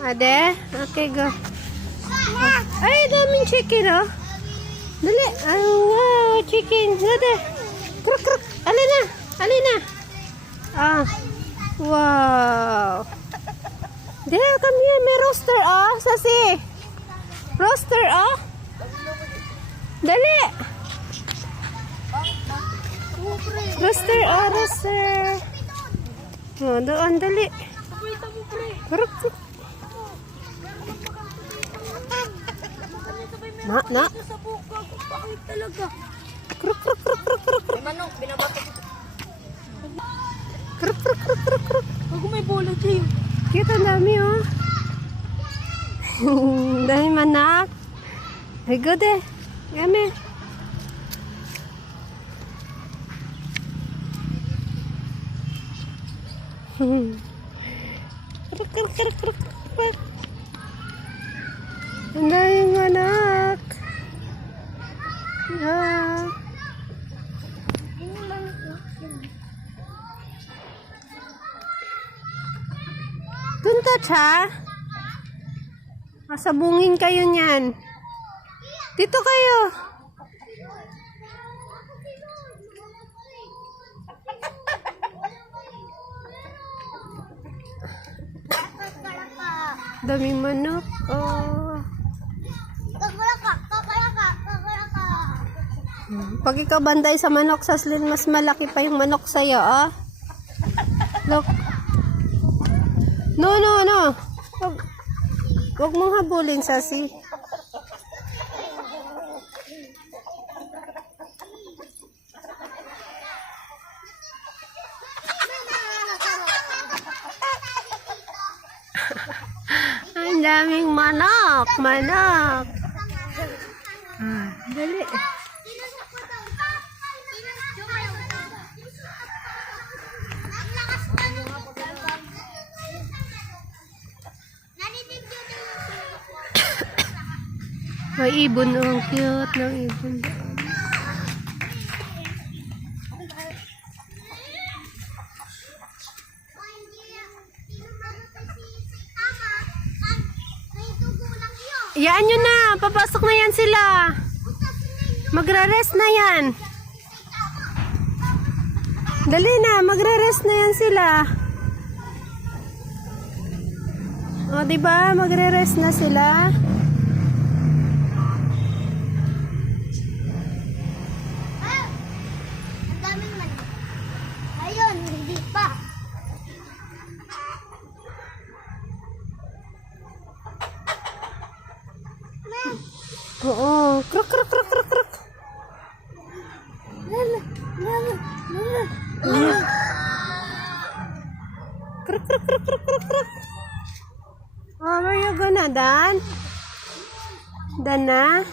Ade? Okay, go. Ay, daming chicken, oh. Dali. Wow, chicken. Ade. Kruk, kruk. Alin na. Alin na. Ah. Wow. There, come here. May roaster, oh. Sasi. Roaster, oh. Dali. Roaster, oh. Roaster. Oh, doon, dali. Kruk, kruk. Na. Kruk, kruk, kruk, kruk, kruk, kruk. Manok, binabato. Kruk, kruk, kruk, kruk, kruk. Ako may bola dyan. Cute, ang dami, oh. Dami manak. Ay, good, eh. Game. Kruk, kruk, kruk, kruk, kruk. Ang daming manak. Ah. Dun touch, ha? Masabungin kayo niyan. Dito kayo. Daming manok. Oh. Pag ikaw banday sa manok, Saslin, mas malaki pa yung manok sa'yo, ah. Look. No. Huwag mong habulin, Sasi. Ang daming manok. Dali. May ibon, ang cute ng ibon. Iyaan nyo na, papasok na yan sila. Magre-rest na yan. Dali na, magre-rest na yan sila. O, diba? Magre-rest na sila. Ayun, hindi pa. Oo. Kruk, kruk, kruk, kruk, kruk. Kruk, kruk, kruk, kruk, kruk, kruk. Oh, where you gonna, Dan? Dan na?